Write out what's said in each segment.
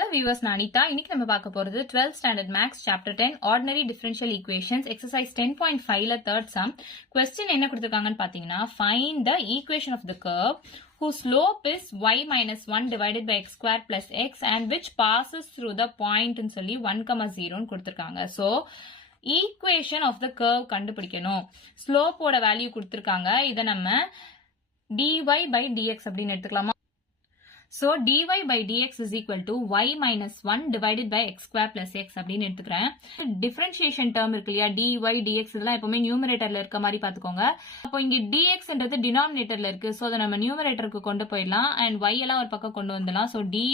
Hello viewers, நான் அனிதா. இன்னைக்கு நம்ம பார்க்க போறது 12th standard maths chapter 10 ordinary differential equations exercise 10.5ல third sum. Question என்ன கொடுத்திருக்காங்கன்னு பாத்தீங்கன்னா, find the equation of the curve whose slope is y minus 1 divided by x square plus x and which passes through the point ன்னு சொல்லி 1,0 கொடுத்திருக்காங்க. So equation of the curve கண்டுபிடிக்கணும். slope ஓட value கொடுத்திருக்காங்க. இத நம்ம dy by dx அப்படின்னு எடுத்துக்கலாமா? So dy by dx is equal to y minus 1 divided by x square plus x அப்படின்னு எடுத்துக்கிறேன். differentiation term இருக்கு இல்லையா, dy dx இதெல்லாம் எப்பவுமே நியூமரேட்டர்ல இருக்க மாதிரி பாத்துக்கோங்க. அப்போ இங்க dxன்றது டினாமினேட்டர்ல இருக்கு. சோ அதை நம்ம நியூமரேட்டருக்கு கொண்டு போயிடலாம் and y எல்லாம் ஒரு பக்கம் கொண்டு வந்துடலாம். So dy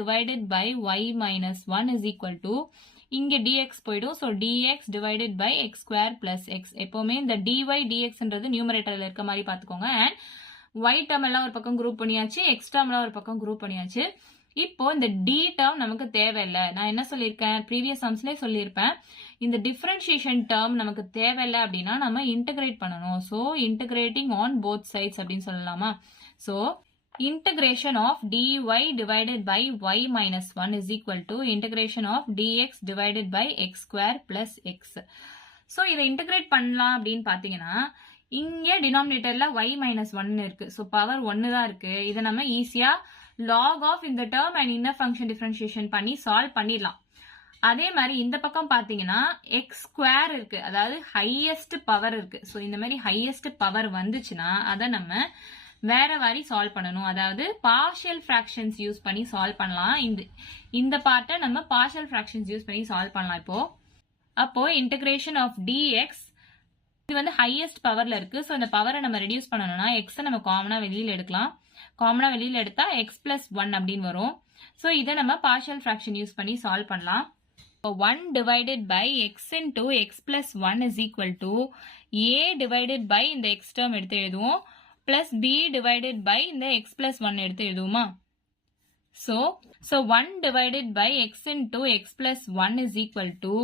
divided by y minus 1 is equal to இங்க dx போயிடும். So dx divided by x square plus x. எப்பவுமே இந்த dy dxன்றது நியூமரேட்டர்ல இருக்க மாதிரி பாத்துக்கோங்க. and y term எல்லாம் ஒரு பக்கம் குரூப் பண்ணியாச்சு, x term எல்லாம் ஒரு பக்கம் குரூப் பண்ணியாச்சு. இப்போ இந்த d term நமக்கு தேவையில்லை. நான் என்ன சொல்லியிருக்கேன், ப்ரீவியஸ் சம்ஸ்லயே சொல்லியிருப்பேன், இந்த டிஃபரன்ஷியேஷன் term நமக்கு தேவையில்லை அப்படின்னா நம்ம இன்டகிரேட் பண்ணணும். So integrating on both sides அப்படின்னு சொல்லலாமா? So integration of dy divided by y minus 1 is equal to integration of dx divided by x square plus x. So இதை இன்டகிரேட் பண்ணலாம் அப்படின்னு பாத்தீங்கன்னா, இங்க டினாமினேட்டர்ல y minus 1 இருக்கு. சோ பவர் 1 தான் இருக்கு. இதை நம்ம ஈஸியா log of இந்த term and inner function differentiation பண்ணி சால்வ் பண்ணிடலாம். அதே மாதிரி இந்த பக்கம் பாத்தீங்கன்னா x ஸ்கொயர் இருக்கு, அதாவது ஹையஸ்ட் பவர் இருக்கு. சோ இந்த மாதிரி ஹையஸ்ட் பவர் வந்துச்சுன்னா அதை நம்ம வேற மாதிரி சால்வ் பண்ணணும். அதாவது பார்ஷியல் ஃபிராக்ஷன்ஸ் யூஸ் பண்ணி சால்வ் பண்ணலாம். இந்த பார்ட்டை நம்ம பார்ஷியல் ஃபிராக்ஷன்ஸ் யூஸ் பண்ணி சால்வ் பண்ணலாம். அப்போ இன்டகிரேஷன் ஆஃப் dx இது வந்து ஹையஸ்ட் பவர்ல இருக்கு. சோ இந்த பவரை நம்ம ரெடியூஸ் பண்ணணும்னா x நம்ம காமனா வெளியில எடுக்கலாம். காமனா வெளியில எடுத்தா x plus 1 அப்படின்னு வரும். சோ இதை நம்ம பார்ஷியல் ஃபிராக்ஷன் யூஸ் பண்ணி சால்வ் பண்ணலாம். 1 divided by x into x plus 1 is equal to a divided by இந்த x term எடுத்து எழுதுவோம், plus b divided by இந்த x plus 1 எடுத்து எழுதுவோமா? So 1 divided by x into x plus 1 is equal to,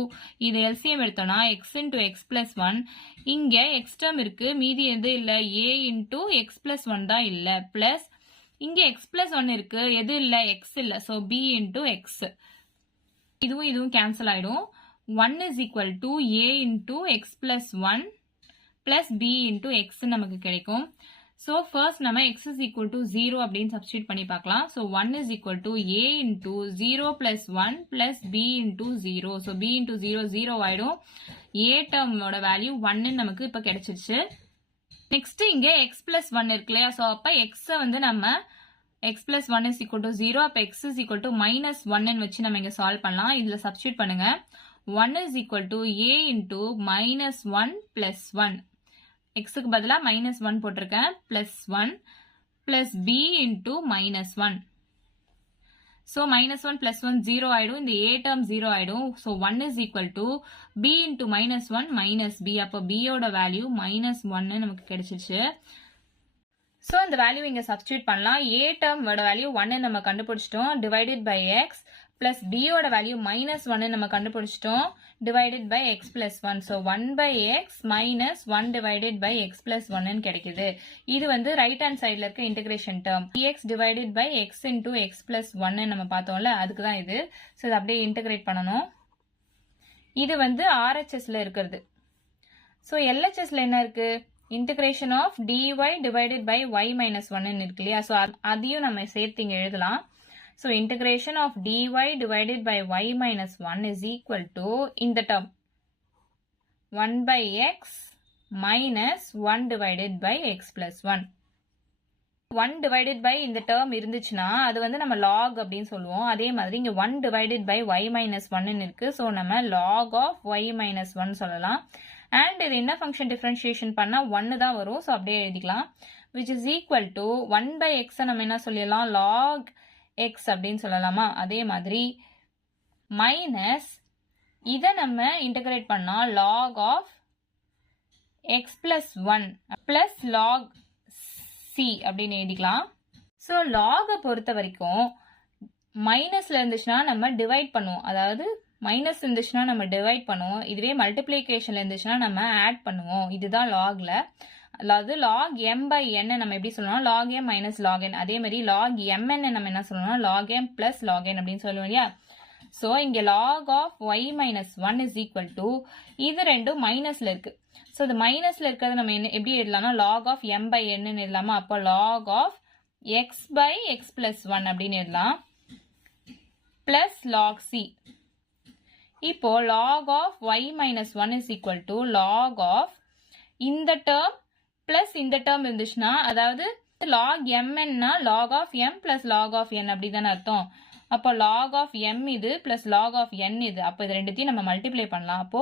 இது LCM எடுத்தோம்னா x into x plus 1, இங்க x term இருக்கு, மீதி எது இல்ல, a into x plus 1 தான் இல்ல, plus இங்க x plus 1 இருக்கு, எது இல்ல, x இல்ல, so b into x. இதுவும் cancel ஆயிடும். 1 is equal to a into x plus 1 plus b into x நமக்கு கிடைக்கும். So first நம்ம x is equal to 0 அப்படின்னு substitute பண்ணி பார்க்கலாம். So 1 is equal to a into 0 plus 1 plus b into 0. So b into 0 0 ஆயிடும். a term ஓட value 1 நமக்கு இப்ப கிடைச்சிருச்சு. நெக்ஸ்ட் இங்க x plus 1 இருக்கு இல்லையா, so அப்ப x வந்து நம்ம x plus 1 is equal to 0, அப்ப x is equal to minus 1 வச்சு நம்ம இங்க சால்வ் பண்ணலாம். இதுல substitute பண்ணுங்க. 1 is equal to a into minus 1 plus 1. xக்கு பதிலா minus 1 போட்டிருக்கேன், plus 1 plus b into minus 1. So minus 1 plus 1 0 ஆயிடும், இந்த a term 0 ஆயிடும். So 1 is equal to b into minus 1 minus b. அப்போ b ஓட வேல்யூ minus 1 நமக்கு கிடைச்சிச்சு. So இந்த வேல்யூ இங்க சப்ஸ்டிட்யூட் பண்ணலாம். a term ஓட வேல்யூ 1 நம்ம கண்டுபிடிச்சிட்டோம், divided by x, plus b ஓட வேல்யூ minus 1 நம்ம கண்டுபிடிச்சிட்டோம், divided by x plus 1. So 1 by x minus 1 divided by x plus 1 கிடைக்குது. இது வந்து ரைட் ஹேண்ட் சைட்ல இருக்க integration term. dx divided by x into x plus 1 நம்ம பார்த்தோம்ல, அதுக்கு தான் இது. ஸோ இதை அப்படியே இன்டகிரேட் பண்ணணும். இது வந்து RHSல இருக்கிறது. ஸோ LHSல என்ன இருக்கு, integration of dy divided by y minus 1 இருக்கு இல்லையா, ஸோ அதையும் நம்ம சேர்த்து இங்க எழுதலாம். So integration of dy divided by y minus 1 is equal to இந்த term 1 by x minus 1 divided by x plus 1. 1 divided by இந்த term இருந்துச்சுன்னா அது வந்து நம்ம log அப்படின்னு சொல்லுவோம். அதே மாதிரி இங்க 1 divided by y minus 1 இருக்கு. So நம்ம log of y minus 1 சொல்லலாம். And இது என்ன function differentiation பண்ணா 1 தான் வரும். So அப்படியே எழுதிக்கலாம். Which is equal to 1 by x நம்ம என்ன சொல்லிடலாம், log x அப்படின்னு சொல்லலாமா? அதே மாதிரி மைனஸ் இதை நம்ம இன்டகிரேட் பண்ணா log of x plus 1 plus log c அப்படின்னு எழுதிக்கலாம். ஸோ log பொறுத்த வரைக்கும் மைனஸ்ல இருந்துச்சுன்னா நம்ம டிவைட் பண்ணுவோம், அதாவது மைனஸ் இருந்துச்சுன்னா நம்ம டிவைட் பண்ணுவோம். இதுவே மல்டிப்ளிகேஷன்ல இருந்துச்சுன்னா நம்ம ஆட் பண்ணுவோம். இதுதான் logல. அதாவது log m by n நம்ம எப்படி சொல்லணும் log m minus log n. அதே மாதிரி log mn நம்ம என்ன சொல்லணும் log m plus log n அப்படின்னு சொல்லுவோம் இல்லையா. ஸோ இங்க log of y minus 1 is equal to இது ரெண்டும் மைனஸ்ல இருக்கு. ஸோ இது மைனஸ்ல இருக்கிறது நம்ம எப்படி எழுதலாம்னா log of m by n எழுதலாமா. அப்போ log of x by x plus 1 அப்படின்னு எழுதலாம் plus log c. இப்போ log of y minus 1 is equal to log of இந்த term plus இந்த term இருந்துச்சுன்னா அதாவது log mn னா log of m plus log of n அப்படிதானே அர்த்தம். அப்போ log of m இது plus log of n இது. அப்போ இது ரெண்டுத்தையும் நம்ம மல்டிப்ளை பண்ணலாம். அப்போ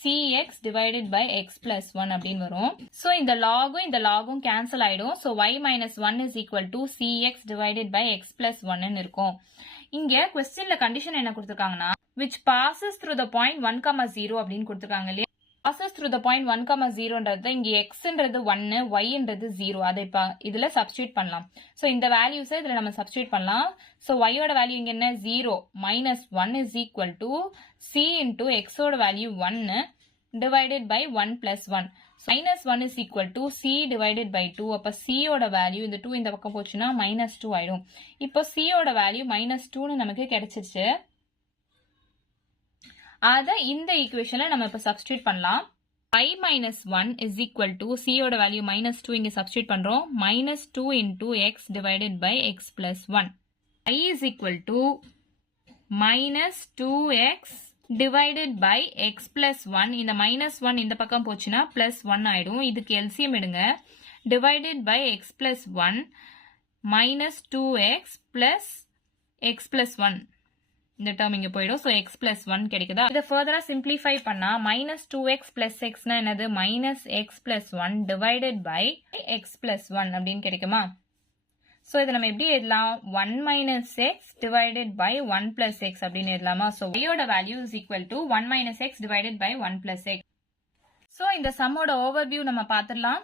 cx divided by x plus 1 அப்படின்னு வரும். ஸோ இந்த லாகும் இந்த லாகும் கேன்சல் ஆயிடும். So y minus 1 is equal to cx divided by x plus 1 இருக்கும். இங்க கொஸ்டின்ல கண்டிஷன் என்ன கொடுத்துருக்காங்கன்னா which passes through the point 1,0 அப்படின்னு கொடுத்துருக்காங்க இல்லையா. passes through the point 1,0ன்றது இங்க xன்றது 1 yன்றது 0. அதை இப்ப இதுல சப்ஸ்டிட்யூட் பண்ணலாம். ஸோ இந்த வேல்யூஸை இதுல நம்ம சப்ஸ்டிட்யூட் பண்ணலாம். ஸோ yயோட வேல்யூ இங்க என்ன 0 minus 1 is equal to c into xோட value 1 divided by 1 plus 1. minus 1 is equal to c divided by 2. அப்ப c ஓட வேல்யூ இந்த 2 இந்த பக்கம் போச்சுன்னா minus 2 ஆயிடும். இப்போ c ஓட வேல்யூ minus 2ன்னு நமக்கு கிடைச்சிருச்சு. அதை இந்த ஈக்குவேஷன்ல நம்ம இப்ப சப்ஸ்டிட்யூட் பண்ணலாம். y minus 1 is equal to c ஓட வேல்யூ minus 2 இங்க சப்ஸ்டிட்யூட் பண்றோம். minus 2 into x divided by x plus 1. y is equal to minus 2x divided by x plus 1. இந்த minus 1 இந்த பக்கம் போச்சுன்னா plus 1 ஆயிடும். இதுக்கு LCM எடுங்க. divided by x plus 1 minus 2x plus x plus 1. இந்த டேர்ம் இங்க போயிடும். ஸோ x plus 1 கிடைக்குதா. இதை ஃபர்தரா சிம்பிளிஃபை பண்ணா minus 2x plus x னா என்னது minus x plus 1 divided by x plus 1 அப்படின்னு கிடைக்குமா. ஸோ இதை நம்ம எப்படி எழுதலாம் 1 minus x divided by 1 plus x அப்படின்னு எழுதலாமா. ஸோ y-யோட value is equal to 1 minus x divided by 1 plus x. So இந்த சம்மோட ஓவர்வியூ நம்ம பார்த்துடலாம்.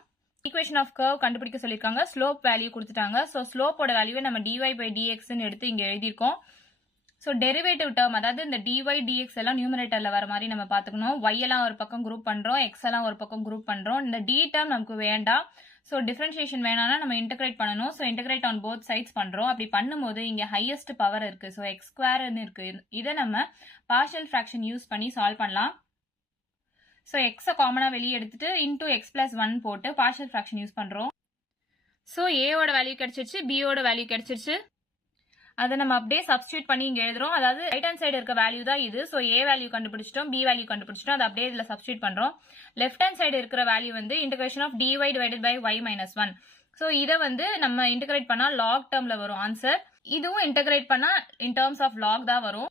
ஈக்குவேஷன் ஆஃப் கர்வ் கண்டுபிடிக்க சொல்லியிருக்காங்க. ஸ்லோப் வேல்யூ கொடுத்துட்டாங்க. ஸோ ஸ்லோப்போட வேல்யூவை நம்ம dy by dx எடுத்து இங்க எழுதியிருக்கோம். ஸோ டெரிவேட்டிவ் டேர்ம் அதாவது இந்த dy dx எல்லாம் நியூமரேட்டர்ல வர மாதிரி நம்ம பார்த்துக்கணும். y எல்லாம் ஒரு பக்கம் குரூப் பண்றோம், x எல்லாம் ஒரு பக்கம் குரூப் பண்றோம். இந்த d டேர்ம் நமக்கு வேண்டாம். ஸோ டிஃபரன்ஷியேஷன் வேணாம்னா நம்ம இன்டகிரேட் பண்ணணும். So integrate on both sides பண்றோம். அப்படி பண்ணும்போது இங்க ஹையஸ்ட் பவர் இருக்கு. ஸோ எக்ஸ் ஸ்கொயர்னு இருக்கு. இதை நம்ம பார்ஷியல் ஃபிராக்ஷன் யூஸ் பண்ணி சால்வ் பண்ணலாம். ஸோ எக்ஸை காமனா வெளியே எடுத்துட்டு இன்டூ எக்ஸ் பிளஸ் 1 போட்டு பார்ஷியல் ஃபிராக்ஷன் யூஸ் பண்றோம். ஸோ ஏவோட வேல்யூ கிடைச்சிருச்சு, பியோட வேல்யூ கிடைச்சிருச்சு. அதை நம்ம அப்படியே சப்ஸ்டியூட் பண்ணி இங்க எழுதுறோம். அதாவது ரைட் ஹேண்ட் சைடு இருக்க வேல்யூ தான் இது. ஸோ ஏ வேல்யூ கண்டுபிடிச்சிட்டோம், பி வேல்யூ கண்டுபிடிச்சிட்டோம். அதை அப்படியே இதுல சப்ஸ்டியூட் பண்றோம். லெஃப்ட் ஹேண்ட் சைடு இருக்கிற வேல்யூ வந்து integration of dy divided by y minus 1. So இதை வந்து நம்ம இன்டகிரேட் பண்ணா லாக் டேர்ம்ல வரும் ஆன்சர். இதுவும் இன்டகிரேட் பண்ணா இன் டேர்ம்ஸ் ஆஃப் லாக் தான் வரும்.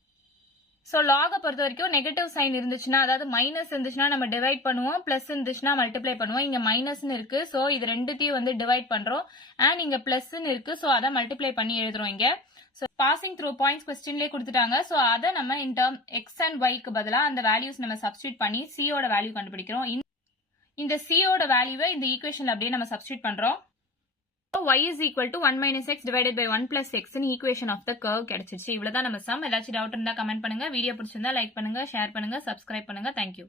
ஸோ லாகை பொறுத்த வரைக்கும் நெகட்டிவ் சைன் இருந்துச்சுன்னா அதாவது மைனஸ் இருந்துச்சுன்னா நம்ம டிவைட் பண்ணுவோம், பிளஸ் இருந்துச்சுன்னா மல்டிப்ளை பண்ணுவோம். இங்க மைனஸ்னு இருக்கு. ஸோ இது ரெண்டுத்தையும் வந்து டிவைட் பண்றோம். அண்ட் இங்க பிளஸ்ன்னு இருக்கு. ஸோ அதை மல்டிப்ளை பண்ணி எழுதுறோம் இங்க. ஸோ பாசிங் த்ரூ பாயிண்ட்ஸ் கொஸ்டின்லேயே கொடுத்துட்டாங்க. ஸோ அதை நம்ம இன் டேர்ம் எக்ஸ் அண்ட் ஒய்க்கு பதிலாக அந்த வேல்யூஸ் நம்ம சப்ஸ்டியூட் பண்ணி சியோட வேல்யூ கண்டுபிடிக்கிறோம். இந்த சியோட வேல்யூவை இந்த ஈக்குவேஷன்ல அப்படியே நம்ம சப்ஸ்டியூட் பண்றோம். y is equal to 1 minus x divided by 1 plus x ன்னு ஈக்குவேஷன் ஆஃப் த கர்வ் கிடைச்சிச்சு. இவ்வளவுதான் நம்ம சம். ஏதாச்சும் டவுட் இருந்தா கமெண்ட் பண்ணுங்க. வீடியோ பிடிச்சிருந்தா லைக் பண்ணுங்க, ஷேர் பண்ணுங்க, சப்ஸ்கிரைப் பண்ணுங்க. தேங்க்யூ.